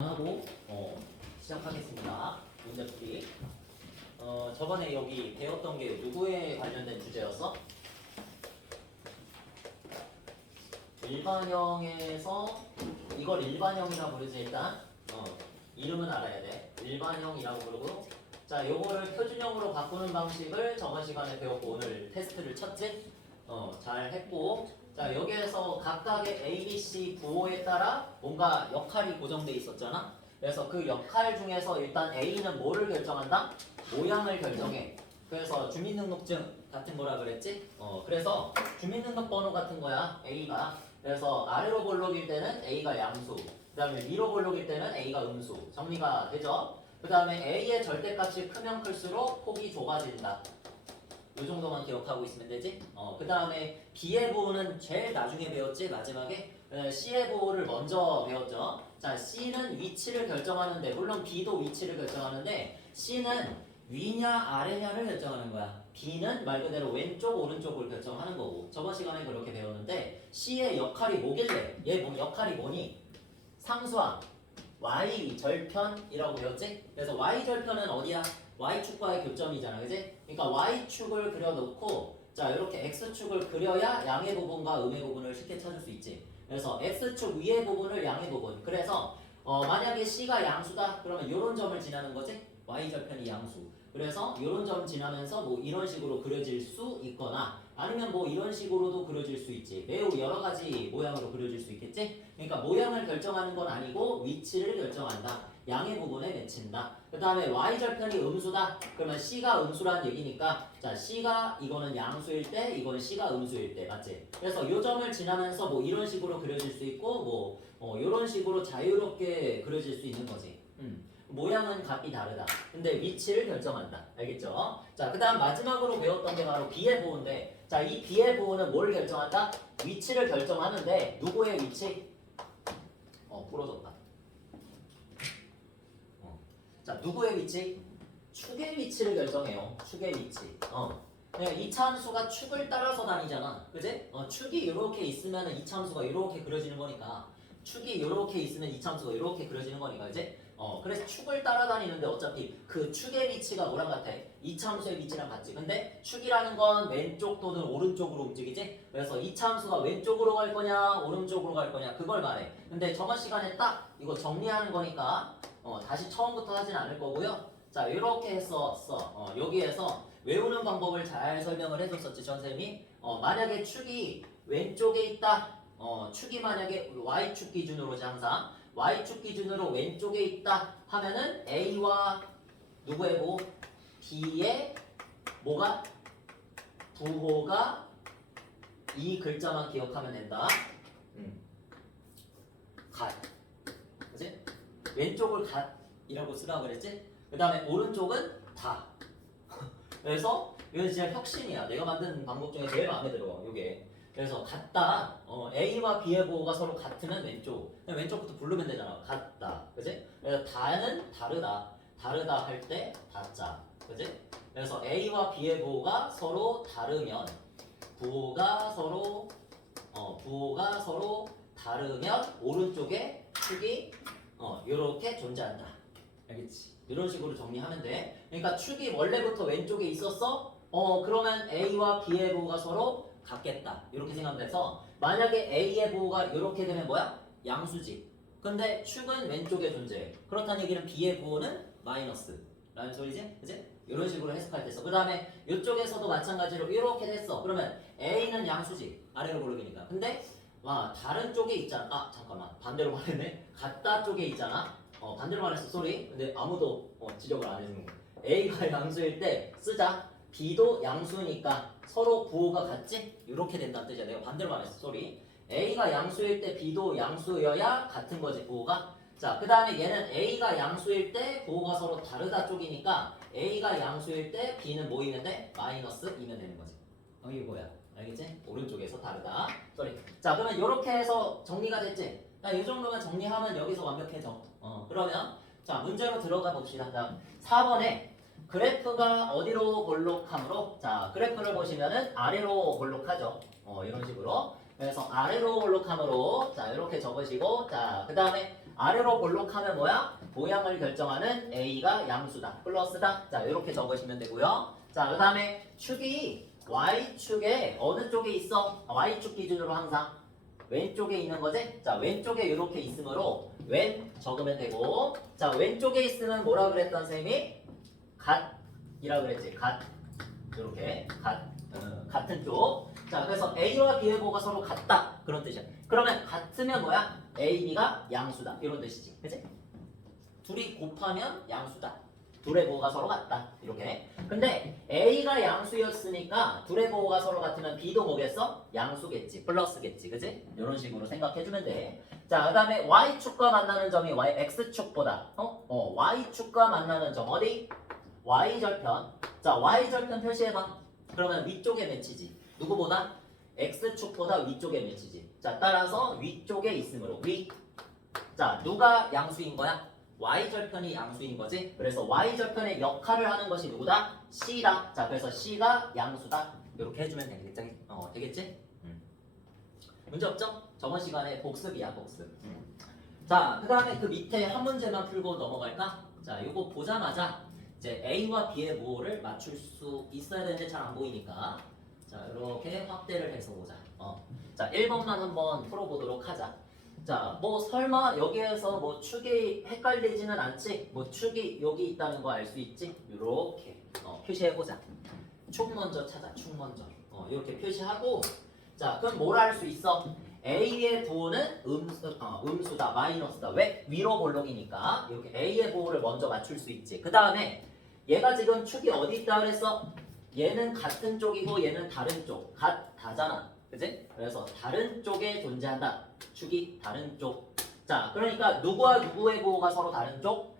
하고 시작하겠습니다. 문제풀이. 저번에 여기 배웠던 게 누구에 관련된 주제였어? 일반형에서 이걸 일반형이라 부르지. 일단 이름은 알아야 돼. 일반형이라고 부르고, 자, 요거를 표준형으로 바꾸는 방식을 저번 시간에 배웠고 오늘 테스트를 쳤지? 잘 했고, 자, 여기에서 각각의 A, B, C 부호에 따라 뭔가 역할이 고정돼 있었잖아. 그래서 그 역할 중에서 일단 A는 뭐를 결정한다? 모양을 결정해. 그래서 주민등록증 같은 거라 그랬지? 그래서 주민등록번호 같은 거야, A가. 그래서 아래로 볼록일 때는 A가 양수, 그 다음에 위로 볼록일 때는 A가 음수. 정리가 되죠? 그 다음에 A의 절대값이 크면 클수록 폭이 좁아진다. 이 정도만 기억하고 있으면 되지? 그 다음에 B의 부호는 제일 나중에 배웠지? 마지막에? C의 부호를 먼저 배웠죠? 자, C는 위치를 결정하는데, 물론 B도 위치를 결정하는데, C는 위냐 아래냐를 결정하는 거야. B는 말 그대로 왼쪽 오른쪽을 결정하는 거고, 저번 시간에 그렇게 배웠는데, C의 역할이 뭐길래? 얘 역할이 뭐니? 상수항 Y 절편이라고 배웠지? 그래서 Y 절편은 어디야? Y축과의 교점이잖아, 그지? 그러니까 Y축을 그려놓고, 자, 이렇게 X축을 그려야 양의 부분과 음의 부분을 쉽게 찾을 수 있지. 그래서 X축 위의 부분을 양의 부분. 그래서 만약에 C가 양수다, 그러면 이런 점을 지나는 거지? Y 절편이 양수. 그래서 이런 점 지나면서 뭐 이런 식으로 그려질 수 있거나, 아니면 뭐 이런 식으로도 그려질 수 있지. 매우 여러 가지 모양으로 그려질 수 있겠지? 그러니까 모양을 결정하는 건 아니고 위치를 결정한다. 양의 부분에 맺힌다. 그 다음에 Y절편이 음수다. 그러면 C가 음수란 얘기니까, 자, C가 이거는 양수일 때, 이건 C가 음수일 때, 맞지? 그래서 이 점을 지나면서 뭐 이런 식으로 그려질 수 있고, 뭐 이런 식으로 자유롭게 그려질 수 있는 거지. 모양은 각기 다르다. 근데 위치를 결정한다. 알겠죠? 자, 그 다음 마지막으로 배웠던 게 바로 B의 부호인데, 자, 이 B의 부호는 뭘 결정한다? 위치를 결정하는데, 누구의 위치? 부러졌다. 자, 누구의 위치? 축의 위치를 결정해요. 축의 위치. 네, 2차 함수가 축을 따라서 다니잖아. 그지? 축이 이렇게 있으면 2차 함수가 이렇게 그려지는 거니까. 축이 이렇게 있으면 2차 함수가 이렇게 그려지는 거니까, 그지? 그래서 축을 따라다니는데 어차피 그 축의 위치가 뭐랑 같아? 2차 함수의 위치랑 같지. 근데 축이라는 건 왼쪽 또는 오른쪽으로 움직이지? 그래서 2차 함수가 왼쪽으로 갈 거냐, 오른쪽으로 갈 거냐, 그걸 말해. 근데 저번 시간에 딱 이거 정리하는 거니까 다시 처음부터 하진 않을 거고요. 자, 이렇게 했었어. 여기에서 외우는 방법을 잘 설명을 해줬었지, 선생님이. 만약에 축이 왼쪽에 있다. 축이 만약에 Y축 기준으로지 항상. Y축 기준으로 왼쪽에 있다 하면은 A와 누구의 부호? B의 뭐가? 부호가 이 글자만 기억하면 된다. 갓. 그치? 왼쪽을 갓이라고 쓰라고 그랬지? 그 다음에 오른쪽은 다. 그래서 이건 진짜 혁신이야. 내가 만든 방법 중에 제일 마음에 들어. 이게. 그래서 같다. A와 B의 부호가 서로 같으면 왼쪽. 그냥 왼쪽부터 부르면 되잖아. 같다. 그지? 그래서 다는 다르다. 다르다 할 때 다자. 그지? 그래서 A와 B의 부호가 서로 다르면 부호가 서로 다르면 오른쪽에 축이 이렇게 존재한다. 알겠지? 이런 식으로 정리하면 돼. 그러니까 축이 원래부터 왼쪽에 있었어? 그러면 A와 B의 부호가 서로 같겠다. 이렇게 생각하면 돼서 만약에 A의 부호가 이렇게 되면 뭐야? 양수지. 근데 축은 왼쪽에 존재해. 그렇다는 얘기는 B의 부호는 마이너스 라는 소리지? 그치? 이런 식으로 해석할 때 써. 그 다음에 이쪽에서도 마찬가지로 이렇게 됐어. 그러면 A는 양수지. 아래로 고르기니까. 근데 다른 쪽에 있잖아. 잠깐만. 반대로 말했네. 같다 쪽에 있잖아. 반대로 말했어. 쏘리. 근데 아무도 지적을 안 해주는 거야. A가 양수일 때 쓰자. B도 양수니까 서로 부호가 같지? 이렇게 된다는 뜻이야. 내가 반대로 말했어. 쏘리. A가 양수일 때 B도 양수여야 같은 거지, 부호가. 자, 그 다음에 얘는 A가 양수일 때 부호가 서로 다르다 쪽이니까 A가 양수일 때 B는 뭐 있는데? 마이너스 2면 되는 거지. 이게 뭐야? 알겠지? 오른쪽에서 다르다. 쏘리. 자, 그러면 이렇게 해서 정리가 됐지? 이 정도만 정리하면 여기서 완벽해져. 그러면 자, 문제로 들어가 봅시다. 자, 4번에 그래프가 어디로 볼록하므로, 자, 그래프를 보시면은 아래로 볼록하죠. 이런 식으로. 그래서 아래로 볼록하므로, 자, 이렇게 적으시고, 자, 그 다음에 아래로 볼록하면 뭐야? 모양을 결정하는 A가 양수다. 플러스다. 자, 이렇게 적으시면 되고요. 자, 그 다음에 축이 Y축에 어느 쪽에 있어? Y축 기준으로 항상 왼쪽에 있는 거지? 자, 왼쪽에 이렇게 있으므로 왼 적으면 되고, 자, 왼쪽에 있으면 뭐라 그랬던 쌤이? 갓이라 그랬지. 갓. 이렇게 같은 쪽. 자, 그래서 A와 B의 보호가 서로 같다. 그런 뜻이야. 그러면 같으면 뭐야? A, B가 양수다. 이런 뜻이지. 그치? 둘이 곱하면 양수다. 둘의 보호가 서로 같다. 이렇게. 근데 A가 양수였으니까 둘의 보호가 서로 같으면 B도 뭐겠어? 양수겠지. 플러스겠지. 그치? 이런 식으로 생각해주면 돼. 자, 그 다음에 Y축과 만나는 점이 X축보다 Y축과 만나는 점 어디? Y절편. 자, Y절편 표시해봐. 그러면 위쪽에 맺히지. 누구보다? X축보다 위쪽에 맺히지. 자, 따라서 위쪽에 있으므로 위. 자, 누가 양수인 거야? Y절편이 양수인 거지. 그래서 Y절편의 역할을 하는 것이 누구다? C다. 자, 그래서 C가 양수다. 이렇게 해주면 되겠지? 되겠지? 문제 없죠? 저번 시간에 복습이야, 복습. 자, 그 다음에 그 밑에 한 문제만 풀고 넘어갈까? 자, 이거 보자마자 이제 A와 B의 모호를 맞출 수 있어야 되는데 잘 안 보이니까, 자, 이렇게 확대를 해서 보자. 자, 1번만 한번 풀어보도록 하자. 자, 뭐 설마 여기에서 뭐 축이 헷갈리지는 않지? 뭐 축이 여기 있다는 거 알 수 있지? 이렇게 표시해보자. 축 먼저 찾아. 축 먼저. 이렇게 표시하고, 자, 그럼 뭘 알 수 있어? A의 부호는 음수다, 마이너스다. 왜? 위로 볼록이니까 이렇게 A의 부호를 먼저 맞출 수 있지. 그 다음에 얘가 지금 축이 어디 있다 그랬어? 얘는 같은 쪽이고 얘는 다른 쪽. 같다잖아. 그치? 그래서 다른 쪽에 존재한다. 축이 다른 쪽. 자, 그러니까 누구와 누구의 부호가 서로 다른 쪽?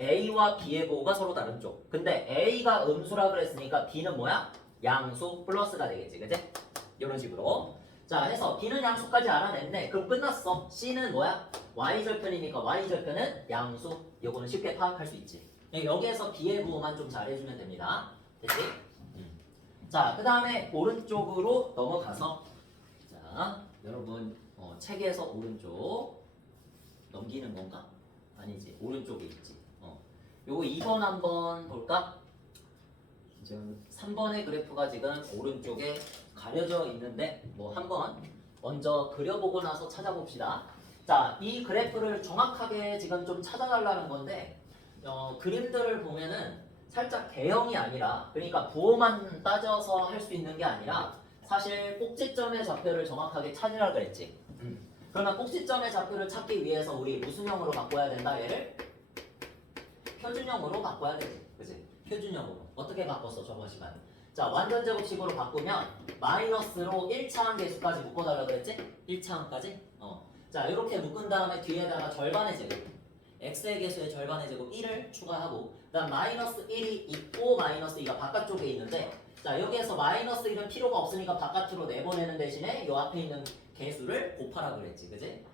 A와 B의 부호가 서로 다른 쪽. 근데 A가 음수라 그랬으니까 B는 뭐야? 양수 플러스가 되겠지. 그치? 이런 식으로. 자, 해서 B는 양수까지 알아냈네. 그럼 끝났어. C는 뭐야? Y절편이니까 Y절편은 양수. 요거는 쉽게 파악할 수 있지. 여기에서 B의 부호만 좀 잘해주면 됩니다. 됐지? 자, 그 다음에 오른쪽으로 넘어가서, 자, 여러분 책에서 오른쪽 넘기는 건가? 아니지, 오른쪽에 있지. 요거 2번 한번 볼까? 지금 3번의 그래프가 지금 오른쪽에 가려져 있는데 뭐 한번 먼저 그려보고 나서 찾아봅시다. 자, 이 그래프를 정확하게 지금 좀 찾아달라는 건데, 그림들을 보면은 살짝 대형이 아니라, 그러니까 부호만 따져서 할 수 있는 게 아니라 사실 꼭지점의 좌표를 정확하게 찾으라 그랬지. 그러면 꼭지점의 좌표를 찾기 위해서 우리 무슨 형으로 바꿔야 된다? 얘를 표준형으로 바꿔야 되지. 그치? 표준형으로. 어떻게 바꿨어 저번 시간에? 자, 완전 제곱식으로 바꾸면 마이너스로 1차항 계수까지 묶어달라 그랬지? 1차항까지? 자, 이렇게 묶은 다음에 뒤에다가 절반의 제곱, x의 개수의 절반의 제곱 1을 추가하고, 그 다음 마이너스 1이 있고 마이너스 2가 바깥쪽에 있는데, 자, 여기에서 마이너스 1은 필요가 없으니까 바깥으로 내보내는 대신에 요 앞에 있는 개수를 곱하라 그랬지. 그지?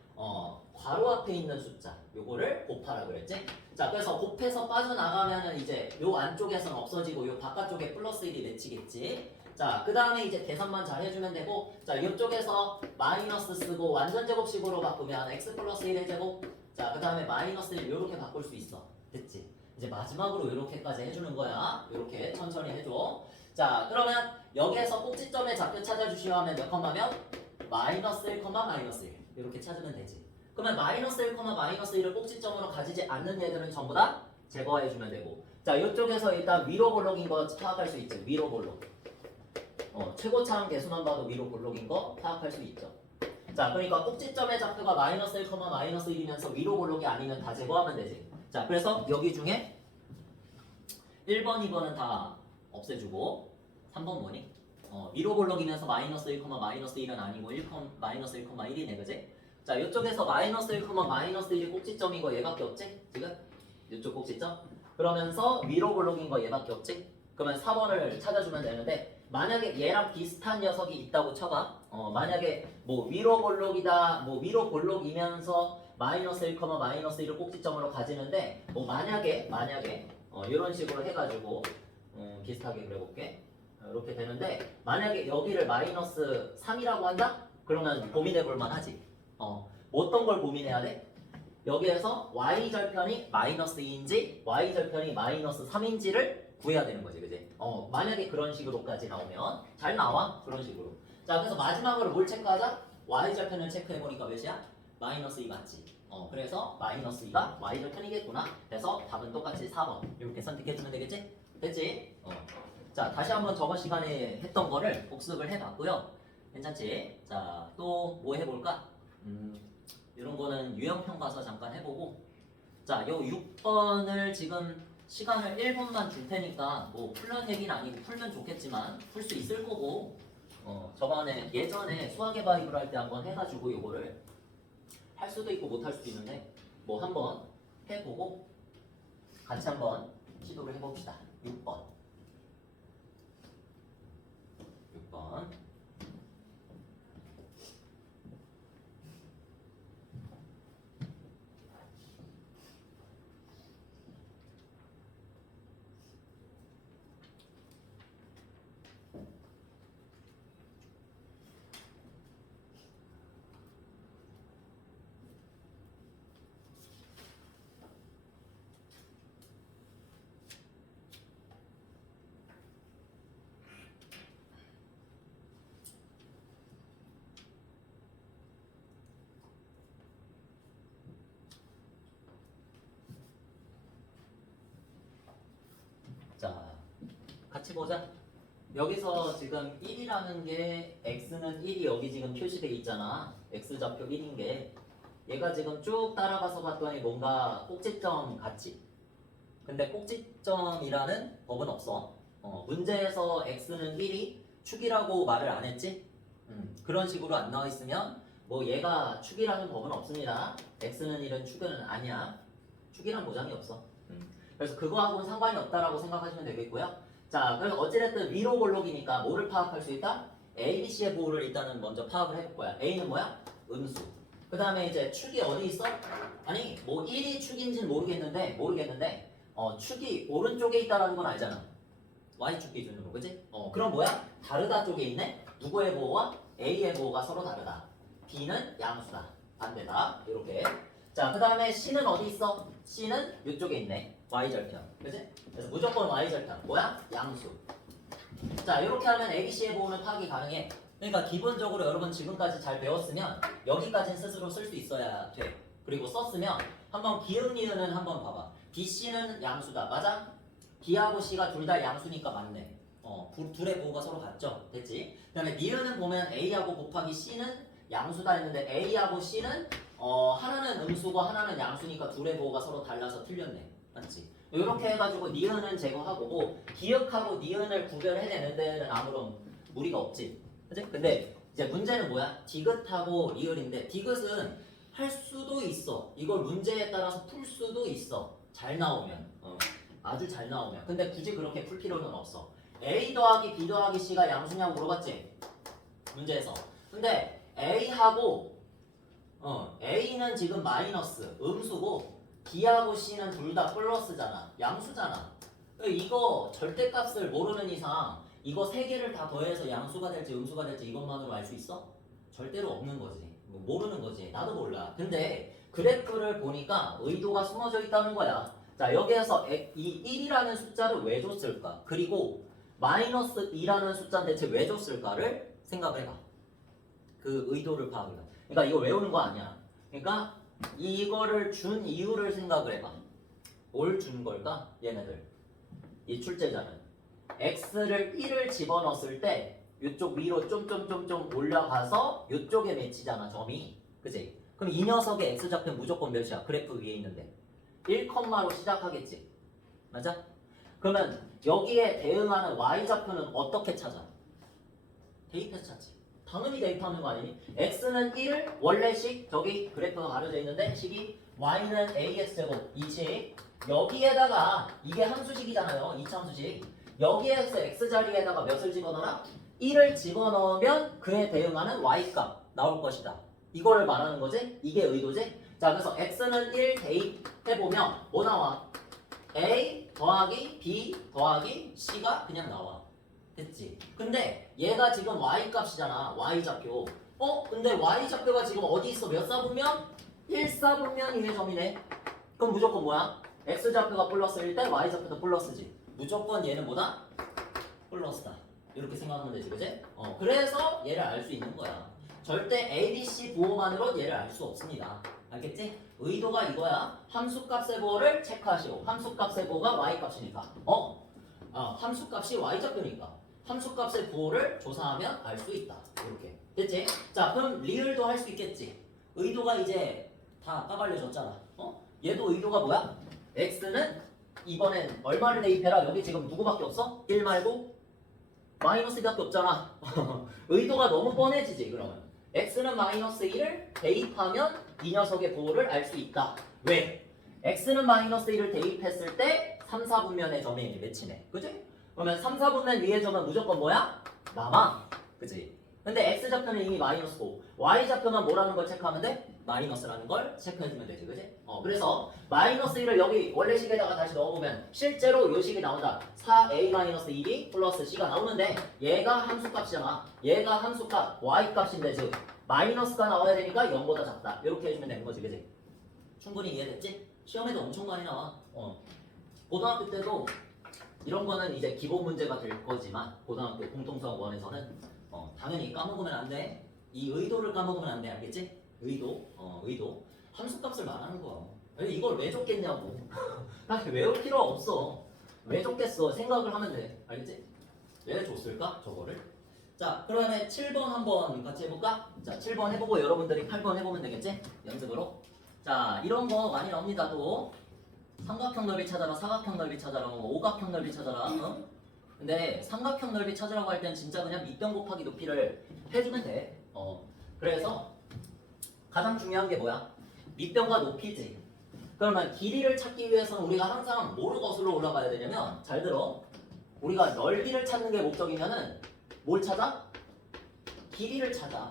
괄호 앞에 있는 숫자 요거를 곱하라 그랬지. 자, 그래서 곱해서 빠져나가면은 이제 요 안쪽에서는 없어지고 요 바깥쪽에 플러스 1이 맺히겠지. 자, 그 다음에 이제 계산만 잘 해주면 되고, 자, 이쪽에서 마이너스 쓰고 완전 제곱식으로 바꾸면 x 플러스 1의 제곱, 자, 그 다음에 마이너스 1 요렇게 바꿀 수 있어. 됐지? 이제 마지막으로 요렇게까지 해주는 거야. 요렇게 천천히 해줘. 자, 그러면 여기에서 꼭지점의 좌표 찾아주시오 하면 몇 컴마면? 마이너스 1, 마이너스 1 이렇게 찾으면 되지. 그러면 마이너스 1, 마이너스 1을 꼭지점으로 가지지 않는 얘들은 전부 다 제거해주면 되고, 자, 이쪽에서 일단 위로 볼록인 거 파악할 수 있지. 위로 볼록. 최고차항 개수만 봐도 위로 볼록인 거 파악할 수 있죠. 자, 그러니까 꼭지점의 좌표가 마이너스 1, 마이너스 1이면서 위로 볼록이 아니면 다 제거하면 되지. 자, 그래서 여기 중에 1번, 2번은 다 없애주고 3번 뭐니? 위로 볼록이면서 마이너스 1, 마이너스 1은 아니고 마이너스 1, 1이네, 그지? 자, 이쪽에서 마이너스 1, 마이너스 1이 꼭지점인 거 얘밖에 없지? 지금? 이쪽 꼭지점? 그러면서 위로 볼록인 거 얘밖에 없지? 그러면 4번을 찾아주면 되는데, 만약에 얘랑 비슷한 녀석이 있다고 쳐봐. 만약에 뭐 위로 볼록이다, 뭐 위로 볼록이면서 마이너스 1, 마이너스 1을 꼭지점으로 가지는데, 뭐 만약에 이런 식으로 해가지고 비슷하게 그려볼게. 이렇게 되는데, 만약에 여기를 마이너스 3이라고 한다? 그러면 고민해볼 만하지. 어떤 걸 고민해야 돼? 여기에서 y절편이 마이너스 2인지 y절편이 마이너스 3인지를 구해야 되는 거지, 그지? 만약에 그런 식으로까지 나오면 잘 나와, 그런 식으로. 자, 그래서 마지막으로 뭘 체크하자? y절편을 체크해보니까 몇이야? 마이너스 2 맞지? 그래서 마이너스 2가 y절편이겠구나. 그래서 답은 똑같이 4번 이렇게 선택해주면 되겠지? 됐지? 자, 다시 한번 저번 시간에 했던 거를 복습을 해봤고요. 괜찮지? 자, 또 뭐 해볼까? 이런 거는 유형평 가서 잠깐 해보고. 자, 요 6번을 지금 시간을 1분만 줄 테니까 뭐 풀는 얘기는 아니고 풀면 좋겠지만 풀 수 있을 거고. 저번에 예전에 수학의 바이블 할 때 한번 해가지고 요거를 할 수도 있고 못 할 수도 있는데 뭐 한번 해보고 같이 한번 시도를 해봅시다. 6번. 자, 같이 보자. 여기서 지금 1이라는 게 x는 1이 여기 지금 표시되어 있잖아. x좌표 1인 게 얘가 지금 쭉 따라가서 봤더니 뭔가 꼭지점 같지? 근데 꼭지점이라는 법은 없어. 문제에서 x는 1이 축이라고 말을 안 했지? 그런 식으로 안 나와 있으면 뭐 얘가 축이라는 법은 없습니다. x는 1은 축은 아니야. 축이란 보장이 없어. 그래서 그거하고는 상관이 없다라고 생각하시면 되겠고요. 자, 그럼 어찌됐든 위로 볼록이니까 뭐를 파악할 수 있다? A, B, C의 보호를 일단은 먼저 파악을 해볼 거야. A는 뭐야? 음수. 그 다음에 이제 축이 어디 있어? 아니, 뭐 1이 축인지는 모르겠는데, 축이 오른쪽에 있다라는 건 알잖아. Y축 기준으로, 그치? 그럼 뭐야? 다르다 쪽에 있네? 누구의 보호와 A의 보호가 서로 다르다. B는 양수다. 반대다. 이렇게. 자, 그 다음에 C는 어디 있어? C는 이쪽에 있네. Y절편. 그치? 그래서 무조건 Y절편. 뭐야? 양수. 자, 이렇게 하면 ABC의 보호는 파악이 가능해. 그러니까 기본적으로 여러분 지금까지 잘 배웠으면 여기까지는 스스로 쓸 수 있어야 돼. 그리고 썼으면 한번 기억 니은은 한번 봐봐. BC는 양수다. 맞아? B하고 C가 둘 다 양수니까 맞네. 둘의 보호가 서로 같죠? 됐지? 그 다음에 니은은 보면 A하고 곱하기 C는 양수다 했는데 A하고 C는 하나는 음수고 하나는 양수니까 둘의 보호가 서로 달라서 틀렸네. 맞지? 이렇게 해가지고 니은은 제거하고 기억하고 니은을 구별해내는 데는 아무런 무리가 없지. 그치? 근데 이제 문제는 뭐야? 디귿하고 리을인데 디귿은 할 수도 있어. 이걸 문제에 따라서 풀 수도 있어. 잘 나오면. 아주 잘 나오면. 근데 굳이 그렇게 풀 필요는 없어. A 더하기 B 더하기 C가 양수냐고 물어봤지? 문제에서. 근데 A하고 A는 지금 마이너스 음수고 B하고 C는 둘 다 플러스잖아. 양수잖아. 이거 절대값을 모르는 이상 이거 세 개를 다 더해서 양수가 될지 음수가 될지 이것만으로 알 수 있어? 절대로 없는 거지. 뭐 모르는 거지. 나도 몰라. 근데 그래프를 보니까 의도가 숨어져 있다는 거야. 자, 여기에서 이 1이라는 숫자를 왜 줬을까? 그리고 마이너스 2라는 숫자는 대체 왜 줬을까를 생각을 해봐. 그 의도를 파악해봐. 그러니까 이거 외우는 거 아니야. 그러니까 이거를 준 이유를 생각을 해봐. 뭘 준 걸까? 얘네들. 이 출제자는. x를 1을 집어넣었을 때 이쪽 위로 좀 올라가서 이쪽에 맺히잖아, 점이. 그치? 그럼 이 녀석의 x좌표 무조건 몇이야? 그래프 위에 있는데. 1컴마로 시작하겠지. 맞아? 그러면 여기에 대응하는 y좌표는 어떻게 찾아? 대입해서 찾지. 당연히 대입하는 거 아니니? x는 1, 원래식 저기 그래프가 가려져 있는데 식이 y는 ax제곱 2식 여기에다가 이게 함수식이잖아요. 이차함수식. 여기에서 x자리에다가 몇을 집어넣어라? 1을 집어넣으면 그에 대응하는 y값 나올 것이다. 이걸 말하는 거지? 이게 의도지? 자, 그래서 x는 1 대입해보면 뭐 나와? a 더하기 b 더하기 c가 그냥 나와. 됐지? 근데 얘가 지금 y값이잖아. y좌표. 근데 y좌표가 지금 어디 있어? 몇 사분면? 1사분면 위의 점이네. 그럼 무조건 뭐야? x좌표가 플러스일 때 y좌표도 플러스지. 무조건 얘는 뭐다? 플러스다. 이렇게 생각하면 되지, 그지? 그래서 얘를 알 수 있는 거야. 절대 a, b, c 부호만으로 얘를 알 수 없습니다. 알겠지? 의도가 이거야. 함수값의 부호를 체크하시오. 함수값의 부호가 y값이니까. 함수값이 y좌표니까. 함수값의 부호를 조사하면 알 수 있다. 이렇게. 됐지? 자, 그럼 리을도 할 수 있겠지. 의도가 이제 다 까발려졌잖아. 얘도 의도가 뭐야? x는 이번엔 얼마를 대입해라. 여기 지금 누구밖에 없어? 1 말고 마이너스 1밖에 없잖아. 의도가 너무 뻔해지지 그러면. x는 마이너스 1을 대입하면 이 녀석의 부호를 알 수 있다. 왜? x는 마이너스 1을 대입했을 때 3, 4분면의 점이 맺히네. 그치? 그러면 3, 4분면 위의 점은 무조건 뭐야? 남아. 그치? 근데 x좌표는 이미 마이너스고 y좌표만 뭐라는 걸 체크하면 돼? 마이너스라는 걸 체크해주면 되지. 그치? 그래서 마이너스 1을 여기 원래 식에다가 다시 넣어보면 실제로 요 식이 나온다. 4a-1이 플러스 c가 나오는데 얘가 함수값이잖아. 얘가 함수값 y값인데 즉 마이너스가 나와야 되니까 0보다 작다. 이렇게 해주면 되는 거지. 그치? 충분히 이해됐지? 시험에도 엄청 많이 나와. 고등학교 때도 이런 거는 이제 기본 문제가 될 거지만 고등학교 공통수학 1에서는 당연히 까먹으면 안 돼. 이 의도를 까먹으면 안 돼. 알겠지? 의도. 의도. 함수값을 말하는 거야. 이걸 왜 줬겠냐고. 사실 외울 필요 없어. 왜 줬겠어. 생각을 하면 돼. 알겠지? 왜 줬을까? 저거를. 자, 그러면 7번 한번 같이 해볼까? 자, 7번 해보고 여러분들이 8번 해보면 되겠지? 연습으로. 자, 이런 거 많이 나옵니다. 또 삼각형 넓이 찾아라, 사각형 넓이 찾아라, 오각형 넓이 찾아라. 근데 삼각형 넓이 찾으라고 할 땐 진짜 그냥 밑변 곱하기 높이를 해주면 돼. 그래서 가장 중요한 게 뭐야? 밑변과 높이지. 그러면 길이를 찾기 위해서는 우리가 항상 뭐로 거슬러 올라가야 되냐면 잘 들어. 우리가 넓이를 찾는 게 목적이면은 뭘 찾아? 길이를 찾아.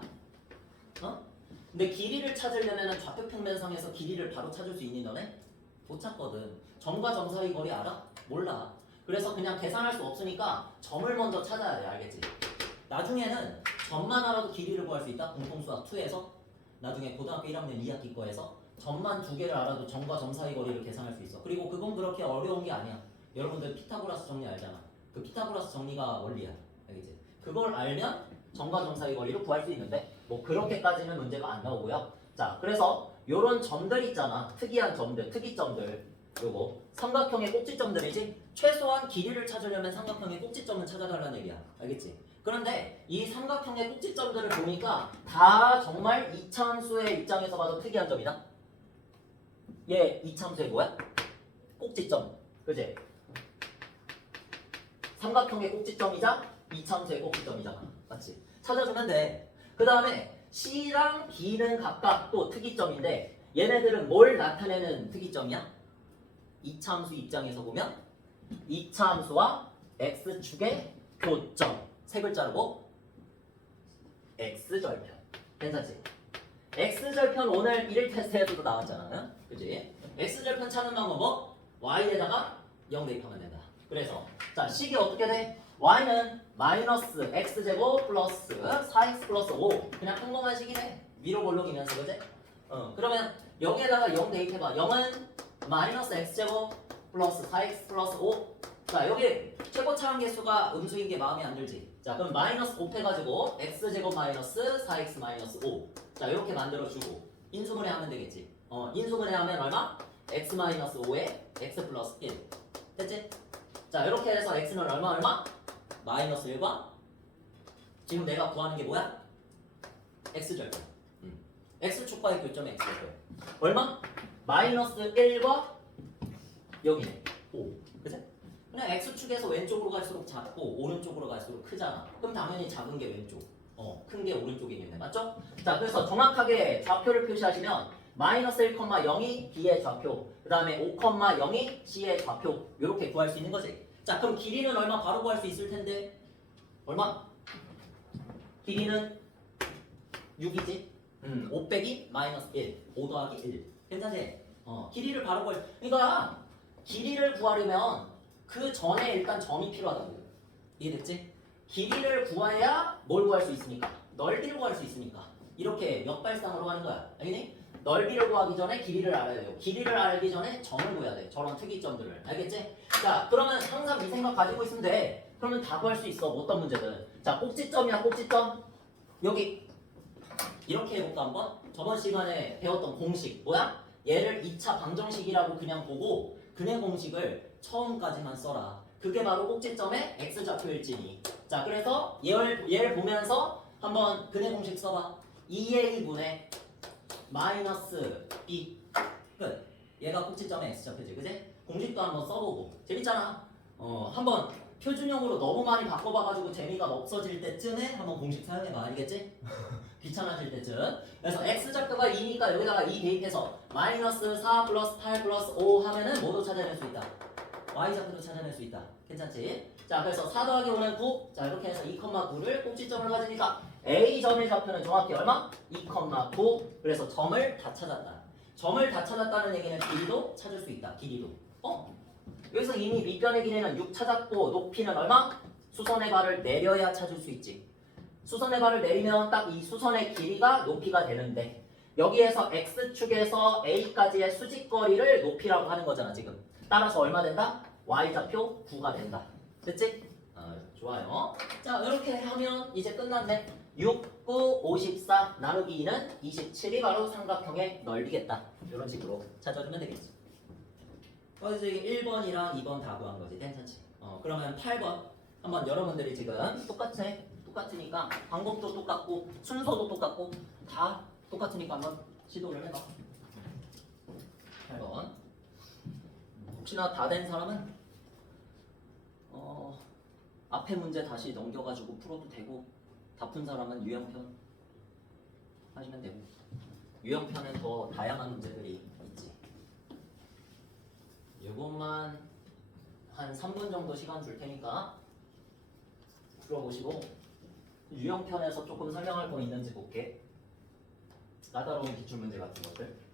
근데 길이를 찾으려면은 좌표평면상에서 길이를 바로 찾을 수 있니 너네? 못 찾거든. 점과 점 사이 거리 알아? 몰라. 그래서 그냥 계산할 수 없으니까 점을 먼저 찾아야 돼. 알겠지? 나중에는 점만 알아도 길이를 구할 수 있다. 공통수학 2에서 나중에 고등학교 1학년 2학기 거에서 점만 2개를 알아도 점과 점 사이 거리를 계산할 수 있어. 그리고 그건 그렇게 어려운 게 아니야. 여러분들 피타고라스 정리 알잖아. 그 피타고라스 정리가 원리야. 알겠지? 그걸 알면 점과 점 사이 거리를 구할 수 있는데 뭐 그렇게까지는 문제가 안 나오고요. 자, 그래서 요런 점들 있잖아. 특이한 점들, 특이점들. 요거 삼각형의 꼭지점들이지. 최소한 길이를 찾으려면 삼각형의 꼭지점은 찾아달라는 얘기야. 알겠지? 그런데 이 삼각형의 꼭지점들을 보니까 다 정말 이차함수의 입장에서 봐도 특이한 점이다. 얘 이차함수의 뭐야? 꼭지점. 그지? 삼각형의 꼭지점이자 이차함수의 꼭지점이잖아. 맞지? 찾아주면 돼. 그 다음에 C랑 B는 각각 또 특이점인데 얘네들은 뭘 나타내는 특이점이야? 이차함수 입장에서 보면 이차함수와 X축의 교점. 세 글자로 뭐? X절편. 괜찮지? X절편 오늘 1일 테스트에서도 나왔잖아. 그치? X절편 찾는 방법 뭐? Y에다가 0 대입하면 된다. 그래서 자, 식이 어떻게 돼? Y는 마이너스 X제곱 플러스 4X 플러스 5. 그냥 평범한 식이네. 위로 볼록이면서 그지? 그러면 여기에다가 0 대입해봐. 0은 마이너스 X제곱 플러스 4X 플러스 5. 자, 여기 최고 차항 개수가 음수인 게 마음에 안 들지? 자, 그럼 마이너스 곱해가지고 X제곱 마이너스 4X 마이너스 5. 자, 이렇게 만들어주고 인수분해 하면 되겠지? 인수분해 하면 얼마? X 마이너스 5에 X 플러스 1. 됐지? 자, 이렇게 해서 X는 얼마? 마이너스 1과 지금 내가 구하는 게 뭐야? X절편. X축과의 교점의 X절편. 얼마? 마이너스 1과 여기네. 5. 그치? 그냥 X축에서 왼쪽으로 갈수록 작고 오른쪽으로 갈수록 크잖아. 그럼 당연히 작은 게 왼쪽, 큰 게 오른쪽이겠네. 맞죠? 자, 그래서 정확하게 좌표를 표시하시면 마이너스 1,0이 B의 좌표, 그 다음에 5,0이 C의 좌표 이렇게 구할 수 있는 거지. 자, 그럼 길이는 얼마 바로 구할 수 있을 텐데 얼마? 길이는 6이지? 5 빼기 마이너스 1, 5 더하기 1. 괜찮지? 길이를 바로 구할. 그러니까 길이를 구하려면 그 전에 일단 점이 필요하다고. 이해됐지? 길이를 구해야 뭘 구할 수 있으니까? 넓이를 구할 수 있으니까. 이렇게 역발상으로 하는 거야. 알겠니? 넓이를 구하기 전에 길이를 알아야 돼요. 길이를 알기 전에 점을 구해야 돼. 저런 특이점들을. 알겠지? 자, 그러면 항상 이 생각 가지고 있으면 돼. 그러면 다 구할 수 있어. 어떤 문제든. 자, 꼭지점이야, 꼭지점. 여기 이렇게 해볼까 한번? 저번 시간에 배웠던 공식 뭐야? 얘를 2차 방정식이라고 그냥 보고 근의 공식을 처음까지만 써라. 그게 바로 꼭지점의 x좌표 일진이. 자, 그래서 얘를 보면서 한번 근의 공식 써봐. 2a분의 마이너스 b 끝. 얘가 꼭지점의 x좌표지, 그지? 공식도 한번 써보고 재밌잖아. 한번 표준형으로 너무 많이 바꿔봐가지고 재미가 없어질 때쯤에 한번 공식 사용해봐. 알겠지? 귀찮아질 때쯤. 그래서 x좌표가 2니까 여기다가 2 대입해서 마이너스 4 플러스 8 플러스 5 하면은 뭐도 찾아낼 수 있다. y좌표도 찾아낼 수 있다. 괜찮지? 자, 그래서 4 더하기 5는 9. 자, 이렇게 해서 2,9를 꼭지점을 가지니까 a점의 좌표는 정확히 얼마? 2,9. 그래서 점을 다 찾았다. 점을 다 찾았다는 얘기는 길이도 찾을 수 있다. 길이도. 여기서 이미 밑변의 길이는 6 찾았고 높이는 얼마? 수선의 발을 내려야 찾을 수 있지. 수선의 발을 내리면 딱 이 수선의 길이가 높이가 되는데 여기에서 x축에서 a까지의 수직거리를 높이라고 하는 거잖아 지금. 따라서 얼마 된다? y좌표 9가 된다. 됐지? 좋아요. 자, 이렇게 하면 이제 끝났네. 6, 9, 54 나누기 2는 27이 바로 삼각형의 넓이겠다. 이런 식으로 찾아주면 되겠지. 그래서 이게 1번이랑 2번 다 구한 거지. 괜찮지? 그러면 8번 한번 여러분들이 지금 똑같으니까 방법도 똑같고 순서도 똑같고 다 똑같으니까 한번 시도를 해봐. 8번 혹시나 다 된 사람은 앞에 문제 다시 넘겨가지고 풀어도 되고 다 푼 사람은 유형편 하시면 되고 유형편은 더 다양한 문제들이 있지. 이것만 한 3분 정도 시간 줄 테니까 풀어보시고 유형편에서 조금 설명할 거 있는지 볼게. 까다로운 기출문제 같은 것들.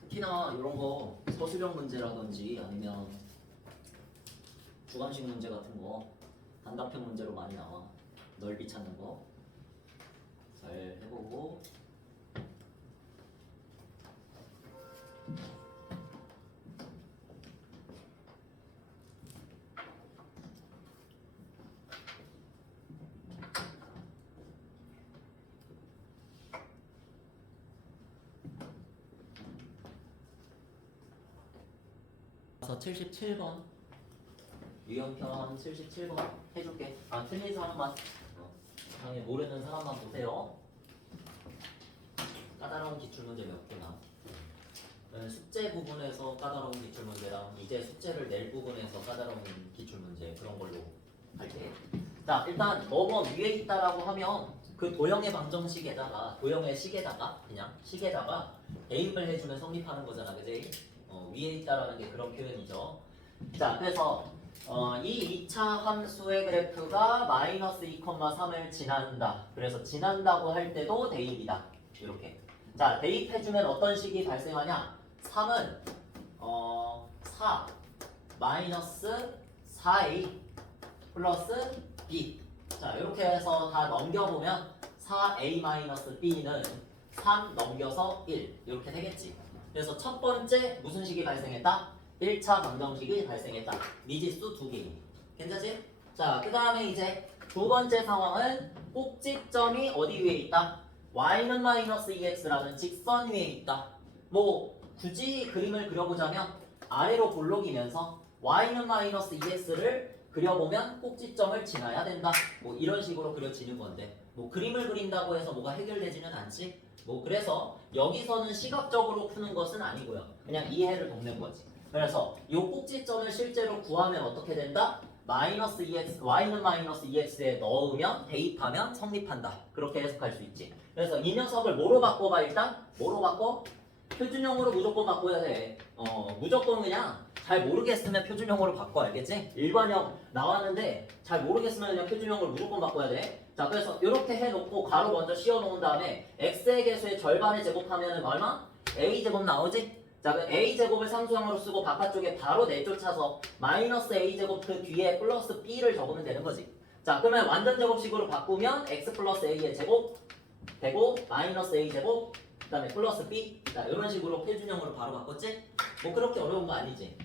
특히나 이런 거 서술형 문제라든지 아니면 주관식 문제 같은 거 단답형 문제로 많이 나와. 넓이 찾는 거 잘 해보고 그래서 77번 유형편 77번 해줄게. 틀린 사람만 당연히 모르는 사람만 보세요. 까다로운 기출문제 몇 개나 숙제 부분에서 까다로운 기출문제랑 이제 숙제를 낼 부분에서 까다로운 기출문제 그런 걸로 할게. 자, 일단 뭐뭐 위에 있다라고 하면 그 도형의 방정식에다가 도형의 식에다가 그냥 식에다가 대입을 해주면 성립하는 거잖아, 그지? 위에 있다라는 게 그런 표현이죠. 자, 그래서 이 2차 함수의 그래프가 마이너스 2,3을 지난다. 그래서 지난다고 할 때도 대입이다. 이렇게. 자, 대입해주면 어떤 식이 발생하냐? 3은 4 마이너스 4a 플러스 b. 자, 이렇게 해서 다 넘겨보면 4a 마이너스 b는 3 넘겨서 1 이렇게 되겠지. 그래서 첫 번째 무슨 식이 발생했다? 1차 방정식이 발생했다. 미지수 2개. 괜찮지? 자, 그 다음에 이제 두 번째 상황은 꼭지점이 어디 위에 있다? y는 마이너스 2x라는 직선 위에 있다. 뭐 굳이 그림을 그려보자면 아래로 볼록이면서 y는 마이너스 2x를 그려보면 꼭지점을 지나야 된다. 뭐 이런 식으로 그려지는 건데 뭐 그림을 그린다고 해서 뭐가 해결되지는 않지. 뭐 그래서 여기서는 시각적으로 푸는 것은 아니고요. 그냥 이해를 돕는 거지. 그래서 이 꼭지점을 실제로 구하면 어떻게 된다? 마이너스 2x, y는 마이너스 2x에 넣으면 대입하면 성립한다. 그렇게 해석할 수 있지. 그래서 이 녀석을 뭐로 바꿔봐 일단? 뭐로 바꿔? 표준형으로 무조건 바꿔야 돼. 무조건 그냥 잘 모르겠으면 표준형으로 바꿔. 알겠지? 일반형 나왔는데 잘 모르겠으면 그냥 표준형으로 무조건 바꿔야 돼. 자, 그래서 이렇게 해놓고 가로 먼저 씌워놓은 다음에 x의 개수의 절반을 제곱하면은 얼마? a제곱 나오지? 자, 그럼 a제곱을 상수항으로 쓰고 바깥쪽에 바로 내쫓아서 마이너스 a제곱 그 뒤에 플러스 b를 적으면 되는 거지. 자, 그러면 완전 제곱식으로 바꾸면 x 플러스 a의 제곱 되고 마이너스 a제곱 그 다음에 플러스 b. 자, 이런 식으로 표준형으로 바로 바꿨지? 뭐 그렇게 어려운 거 아니지.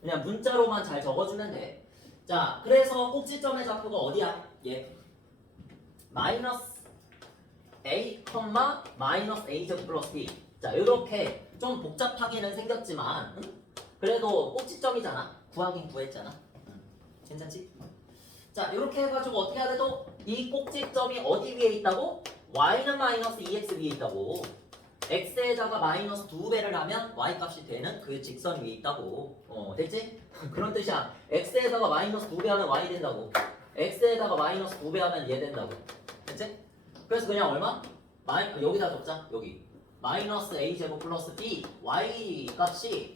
그냥 문자로만 잘 적어주면 돼. 자, 그래서 꼭지점의 좌표가 어디야? 얘 마이너스 a, 마이너스 a제곱 플러스 b. 자, 이렇게 좀 복잡하게는 생겼지만 그래도 꼭지점이잖아. 구하긴 구했잖아. 괜찮지? 자, 이렇게 해가지고 어떻게 해야 돼? 또 이 꼭지점이 어디 위에 있다고? y는 마이너스 2x 위에 있다고. x에다가 마이너스 2배를 하면 y 값이 되는 그 직선 위에 있다고. 됐지? 그런 뜻이야. x에다가 마이너스 2배 하면 y 된다고. x에다가 마이너스 2배 하면 얘 된다고. 됐지? 그래서 그냥 얼마? 여기다 적자. 여기 마이너스 a제곱 플러스 b y 값이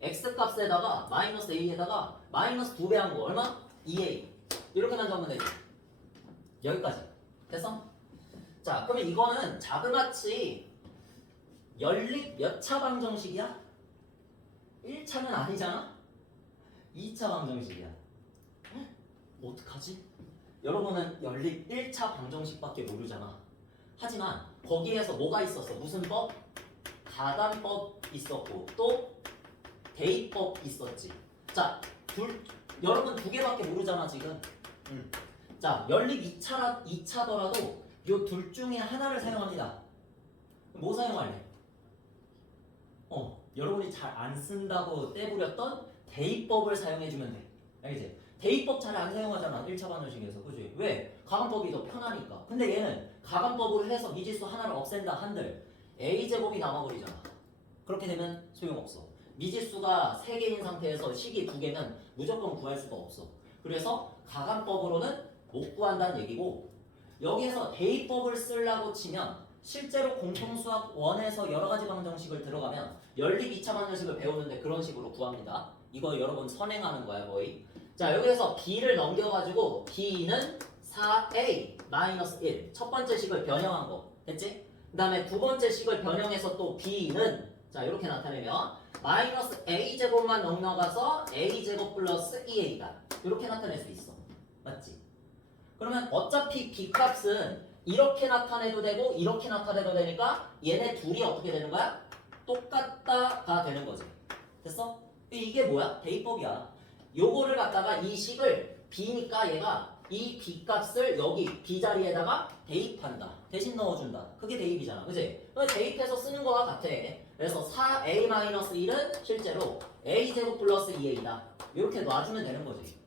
x 값에다가 마이너스 a에다가 마이너스 2배 한 거 얼마? 2a. 이렇게만 적으면 되지. 여기까지. 됐어? 자, 그러면 이거는 자그마치 연립 몇 차 방정식이야? 1차는 아니잖아? 2차 방정식이야. 어떡하지? 여러분은 연립 1차 방정식밖에 모르잖아. 하지만 거기에서 뭐가 있었어? 무슨 법? 가담법 있었고 또 대입법 있었지. 자, 여러분 두 개밖에 모르잖아 지금. 자, 연립 2차더라도 요 둘 중에 하나를 사용합니다. 뭐 사용할래? 여러분이 잘 안 쓴다고 떼부렸던 대입법을 사용해주면 돼. 알겠지? 대입법 잘 안 사용하잖아 1차 방정식에서. 그지? 왜? 가감법이 더 편하니까. 근데 얘는 가감법으로 해서 미지수 하나를 없앤다 한들 a제곱이 남아버리잖아. 그렇게 되면 소용없어. 미지수가 3개인 상태에서 식이 2개면 무조건 구할 수가 없어. 그래서 가감법으로는 못 구한다는 얘기고, 여기에서 대입법을 쓰려고 치면 실제로 공통수학 1에서 여러가지 방정식을 들어가면 연립 2차 방정식을 배우는데 그런 식으로 구합니다. 이거 여러분 선행하는 거야 거의. 자, 여기에서 b를 넘겨가지고 b는 4a 마이너스 1 첫 번째 식을 변형한 거 됐지? 그 다음에 두 번째 식을 변형해서 또 b는 자 이렇게 나타내면 마이너스 a제곱만 넘어가서 a제곱 플러스 2a다 이렇게 나타낼 수 있어. 맞지? 그러면 어차피 b값은 이렇게 나타내도 되고 이렇게 나타내도 되니까 얘네 둘이 어떻게 되는 거야? 똑같다가 되는 거지. 됐어? 이게 뭐야? 대입법이야. 요거를 갖다가 이 식을 b니까 얘가 이 b값을 여기 b 자리에다가 대입한다. 대신 넣어준다. 그게 대입이잖아. 그치? 대입해서 쓰는 거와 같아. 그래서 4a-1은 실제로 a제곱 플러스 2a다. 이렇게 놔주면 되는 거지.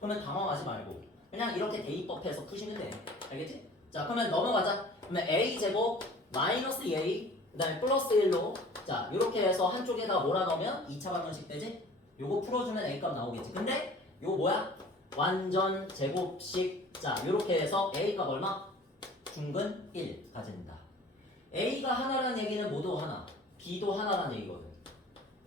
그러면 당황하지 말고 그냥 이렇게 대입법해서 푸시면 돼. 알겠지? 자, 그러면 넘어가자. 그러면 a제곱 마이너스 2a 그 다음에 플러스 1로 자 이렇게 해서 한쪽에다 몰아넣으면 2차 방정식 되지? 요거 풀어주면 a값 나오겠지. 근데 요거 뭐야? 완전 제곱식. 자 요렇게 해서 a값 얼마? 중근 1 가진다. a가 하나라는 얘기는 모두 하나, b도 하나라는 얘기거든.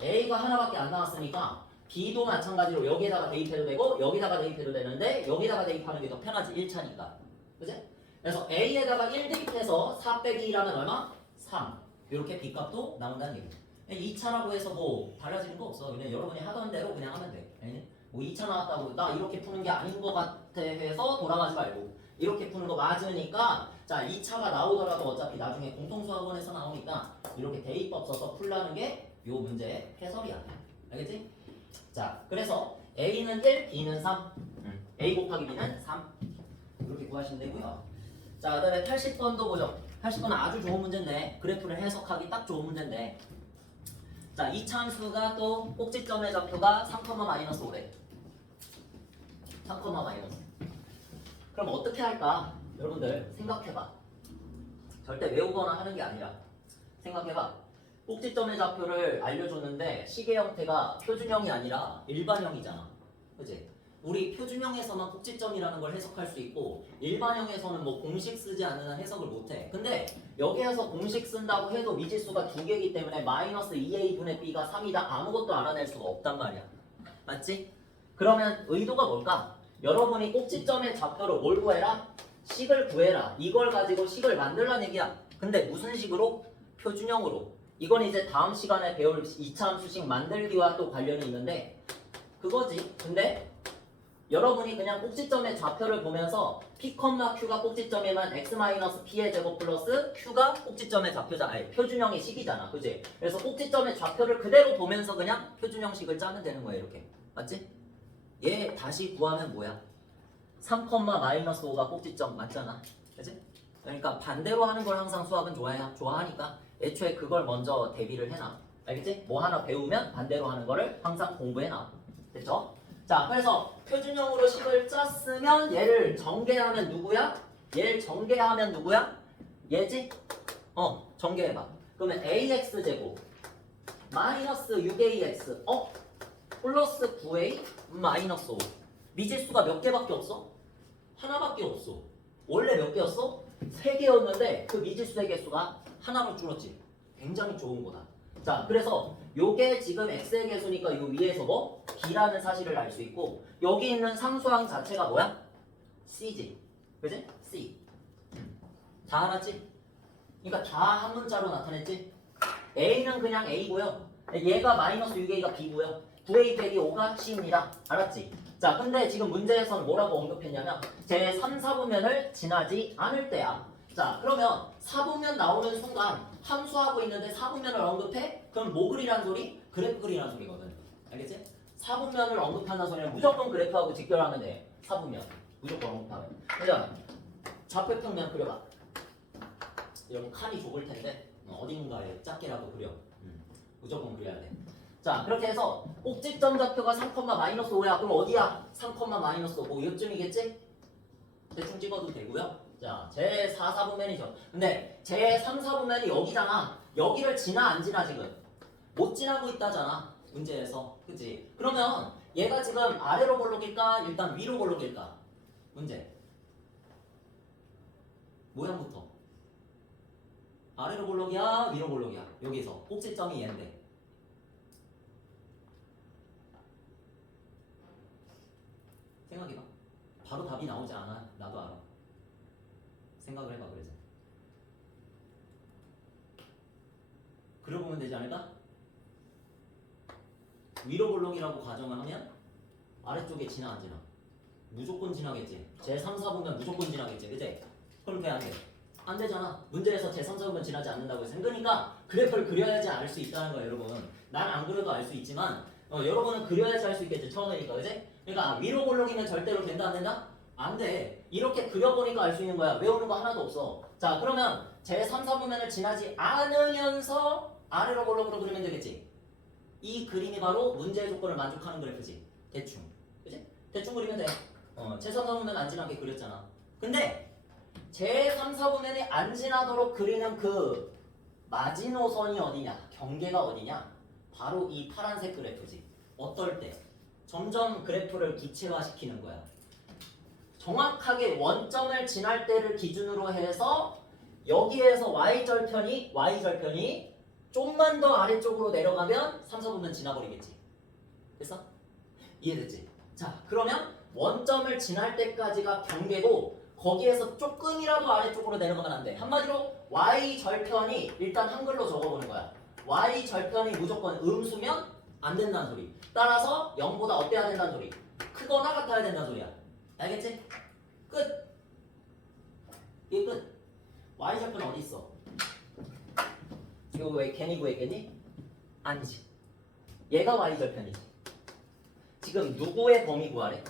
a가 하나밖에 안 나왔으니까 b도 마찬가지로 여기에다가 대입해도 되고 여기다가 대입해도 되는데 여기다가 대입하는 게 더 편하지 1차니까. 그치? 그래서 a에다가 1 대입해서 4 빼기 1하면 얼마? 3. 이렇게 b값도 나온다는 얘기. 2차라고 해서 뭐 달라지는 거 없어. 그냥 여러분이 하던 대로 그냥 하면 돼. 뭐 2차 나왔다고 나 이렇게 푸는 게 아닌 것 같아 해서 돌아가지 말고 이렇게 푸는 거 맞으니까 자 2차가 나오더라도 어차피 나중에 공통수학원에서 나오니까 이렇게 대입법 써서 풀라는 게 요 문제의 해설이야. 알겠지? 자 그래서 a는 1, b는 3 a 곱하기 b는 3 이렇게 구하시면 되고요. 자 그 다음에 80번도 보죠. 80번은 아주 좋은 문제인데 그래프를 해석하기 딱 좋은 문제인데 자 이차함수가 또 꼭지점의 좌표가 3, 마이너스 5래. 3, 마이너스. 그럼 어떻게 할까? 여러분들 생각해봐. 절대 외우거나 하는 게 아니라 생각해봐. 꼭지점의 좌표를 알려줬는데 식의 형태가 표준형이 아니라 일반형이잖아. 그치? 우리 표준형에서만 꼭지점이라는 걸 해석할 수 있고 일반형에서는 뭐 공식 쓰지 않는 한 해석을 못해. 근데 여기에서 공식 쓴다고 해도 미지수가 2개이기 때문에 마이너스 2a분의 b가 3이다 아무것도 알아낼 수가 없단 말이야. 맞지? 그러면 의도가 뭘까? 여러분이 꼭지점의 좌표를 뭘 구해라? 식을 구해라. 이걸 가지고 식을 만들라는 얘기야. 근데 무슨 식으로? 표준형으로. 이건 이제 다음 시간에 배울 2차 함수식 만들기와 또 관련이 있는데 그거지. 근데 여러분이 그냥 꼭지점의 좌표를 보면서 p, q가 꼭지점이면 x-p의 제곱 플러스 q가 꼭지점의 좌표잖아. 아니, 표준형의 식이잖아. 그지? 그래서 꼭지점의 좌표를 그대로 보면서 그냥 표준형 식을 짜면 되는 거야. 이렇게. 맞지? 얘 다시 구하면 뭐야? 3,-5가 꼭지점 맞잖아. 그지? 그러니까 반대로 하는 걸 항상 수학은 좋아하니까 애초에 그걸 먼저 대비를 해놔. 알겠지? 뭐 하나 배우면 반대로 하는 거를 항상 공부해놔. 됐죠? 자, 그래서 표준형으로 식을 짰으면 얘를 전개하면 누구야? 얘를 전개하면 누구야? 얘지? 전개해봐. 그러면 ax제곱 마이너스 6ax 플러스 9a 마이너스 5. 미지수가 몇 개밖에 없어? 하나밖에 없어. 원래 몇 개였어? 3개였는데 그 미지수의 개수가 하나로 줄었지. 굉장히 좋은 거다. 자, 그래서 요게 지금 x의 개수니까 요 위에서 뭐? b라는 사실을 알 수 있고 여기 있는 상수항 자체가 뭐야? c지. 그지? c. 다 알았지? 그러니까 다 한 문자로 나타냈지? a는 그냥 a고요. 얘가 마이너스 6a가 b고요. 9a 빼기 5가 c입니다. 알았지? 자, 근데 지금 문제에서는 뭐라고 언급했냐면 제 3, 4분면을 지나지 않을 때야. 자, 그러면 4분면 나오는 순간 함수하고 있는데 4분면을 언급해? 그럼 뭐 그리란 소리? 그래프 그리란 소리거든. 알겠지? 4분면을 언급한다는 소리는 무조건 그래프하고 직결하면 돼. 4분면. 무조건 언급하면. 그냥 좌표평면 그려봐. 여러분 칸이 좁을 텐데 어딘가에 작게라도 그려. 무조건 그려야 돼. 자, 그렇게 해서 꼭지점 좌표가 3,-5야. 그럼 어디야? 3,-5 이쯤이겠지? 대충 찍어도 되고요. 자, 제 4, 4분면이죠. 근데 제 3, 4분면이 여기잖아. 여기를 지나 안 지나 지금? 못 지나고 있다잖아. 문제에서. 그치? 그러면 얘가 지금 아래로 볼록일까? 일단 위로 볼록일까? 문제. 모양부터. 아래로 볼록이야? 위로 볼록이야? 여기서. 꼭지점이 얘인데. 생각해봐. 바로 답이 나오지 않아. 나도 알아. 생각을 해봐. 그래서 그려 보면 되지 않을까? 위로 볼록이라고 가정을 하면 아래쪽에 지나 안 지나? 무조건 지나겠지. 제 3, 4분면 무조건 지나겠지. 그치? 그럼 돼 안 돼? 안 되잖아. 문제에서 제 3, 4분면 지나지 않는다고 해서. 그러니까 그래프를 그려야지 알 수 있다는 거야. 여러분. 난 안 그려도 알 수 있지만 여러분은 그려야지 알 수 있겠지. 처음이니까. 그치? 그러니까 위로 볼록이면 절대로 된다 안 된다? 안 돼. 이렇게 그려보니까 알 수 있는 거야. 외우는 거 하나도 없어. 자, 그러면 제 3, 4분면을 지나지 않으면서 아래로 볼록으로 그리면 되겠지. 이 그림이 바로 문제의 조건을 만족하는 그래프지. 대충. 그치? 대충 그리면 돼. 제 3, 4분면 안 지나게 그렸잖아. 근데 제 3, 4분면이 안 지나도록 그리는 그 마지노선이 어디냐? 경계가 어디냐? 바로 이 파란색 그래프지. 어떨 때? 점점 그래프를 구체화시키는 거야. 정확하게 원점을 지날 때를 기준으로 해서 여기에서 y절편이 좀만 더 아래쪽으로 내려가면 3, 4분면 지나버리겠지. 됐어? 이해됐지? 자, 그러면 원점을 지날 때까지가 경계고 거기에서 조금이라도 아래쪽으로 내려가면 안 돼. 한마디로 y절편이 일단 한글로 적어보는 거야. y절편이 무조건 음수면 안 된다는 소리. 따라서 0보다 어때야 된다는 소리. 크거나 같아야 된다는 소리야. 알겠지? 끝. 이게 끝. y절편 어디 있어? 이거 왜 괜히 구했겠니? 아니지. 얘가 y절편이지. 지금 누구의 범위 구하래?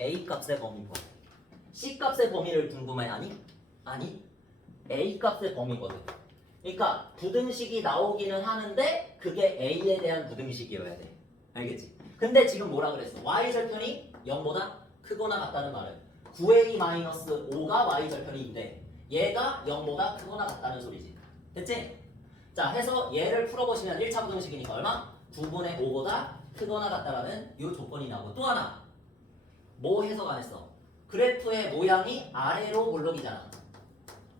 a 값의 범위 구하래. c 값의 범위를 궁금해 하니? 아니. a 값의 범위거든. 그러니까 부등식이 나오기는 하는데 그게 a에 대한 부등식이어야 돼. 알겠지? 근데 지금 뭐라 그랬어? y절편이 0보다 크거나 같다는 말은 9a-5가 y절편인데 얘가 0보다 크거나 같다는 소리지. 됐지? 자, 해서 얘를 풀어보시면 1차 부등식이니까 얼마? 9분의 5보다 크거나 같다라는 이 조건이 나오고 또 하나 뭐 해석 안 했어? 그래프의 모양이 아래로 볼록이잖아.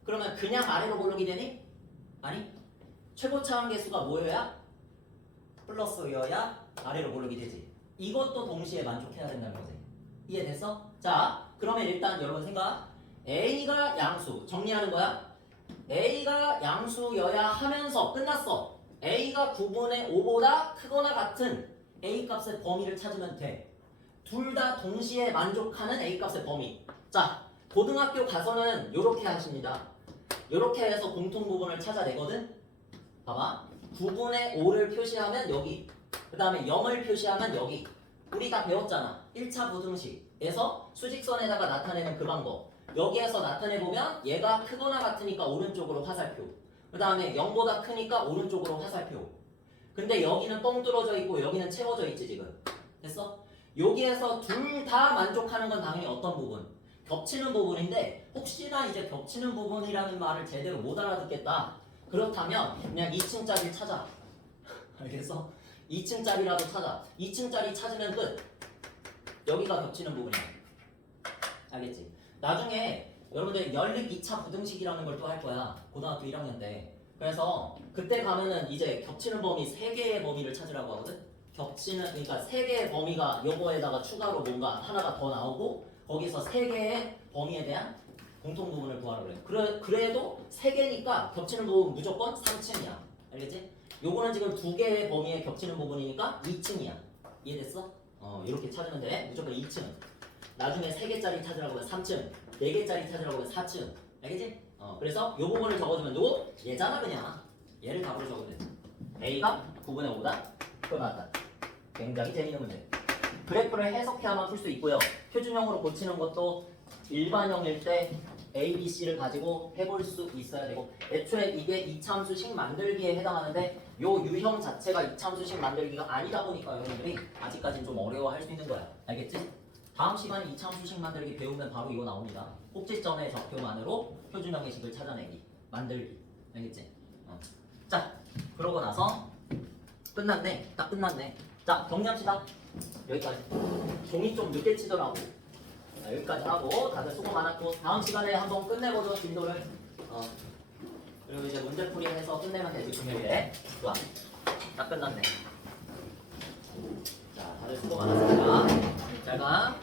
그러면 그냥 아래로 볼록이 되니? 아니, 최고차항 계수가 뭐여야? 플러스여야 아래로 볼록이 되지. 이것도 동시에 만족해야 된다는 거지. 이해됐어? 자, 그러면 일단 여러분 생각. A가 양수 정리하는 거야. A가 양수여야 하면서 끝났어. A가 9분의 5보다 크거나 같은 A 값의 범위를 찾으면 돼. 둘 다 동시에 만족하는 A 값의 범위. 자, 고등학교 가서는 이렇게 하십니다. 이렇게 해서 공통 부분을 찾아내거든. 봐봐. 9분의 5를 표시하면 여기, 그 다음에 0을 표시하면 여기. 우리 다 배웠잖아. 1차 부등식에서 수직선에다가 나타내는 그 방법. 여기에서 나타내보면 얘가 크거나 같으니까 오른쪽으로 화살표. 그 다음에 0보다 크니까 오른쪽으로 화살표. 근데 여기는 뻥 뚫어져 있고 여기는 채워져 있지 지금. 됐어? 여기에서 둘 다 만족하는 건 당연히 어떤 부분? 겹치는 부분인데 혹시나 이제 겹치는 부분이라는 말을 제대로 못 알아듣겠다. 그렇다면 그냥 2층짜리 찾아. 알겠어? 2층짜리라도 찾아. 2층짜리 찾으면 끝. 여기가 겹치는 부분이야. 알겠지? 나중에 여러분들 연립 2차 부등식이라는 걸 또 할 거야. 고등학교 1학년 때. 그래서 그때 가면은 이제 겹치는 범위 3개의 범위를 찾으라고 하거든. 겹치는, 그러니까 3개의 범위가 요거에다가 추가로 뭔가 하나가 더 나오고 거기서 3개의 범위에 대한 공통 부분을 구하라고 그래. 그래도 3개니까 겹치는 부분 무조건 3층이야. 알겠지? 요거는 지금 2개의 범위에 겹치는 부분이니까 2층이야. 이해됐어? 이렇게 찾으면 돼. 무조건 2층. 나중에 3개짜리 찾으라고 하면 3층, 4개짜리 찾으라고 하면 4층. 알겠지? 그래서 요 부분을 적어주면 요 얘잖아 그냥. 얘를 답으로 적으면 돼. A가 9분의 5다. 그거 나왔다. 굉장히 재미있는 문제. 그래프를 해석해야만 풀 수 있고요. 표준형으로 고치는 것도 일반형일 때 A, B, C를 가지고 해볼 수 있어야 되고 애초에 이게 이차함수식 만들기에 해당하는데 요 유형 자체가 이차함수식 만들기가 아니다 보니까 여러분들이 아직까지는 좀 어려워할 수 있는 거야. 알겠지? 다음 시간에 이차함수식 만들기 배우면 바로 이거 나옵니다. 꼭지점의 적표만으로 표준형의 식을 찾아내기, 만들기. 알겠지? 자, 그러고 나서 끝났네. 딱 끝났네. 자, 정리합시다. 여기까지. 종이 좀 늦게 치더라고. 자, 여기까지 하고 다들 수고 많았고 다음 시간에 한번 끝내보죠. 진도를. 그리고 이제 문제풀이 해서 끝내면 되지. 금요일에. 좋아. 딱 끝났네. 자, 다들 수고 많았습니다. 잘 가.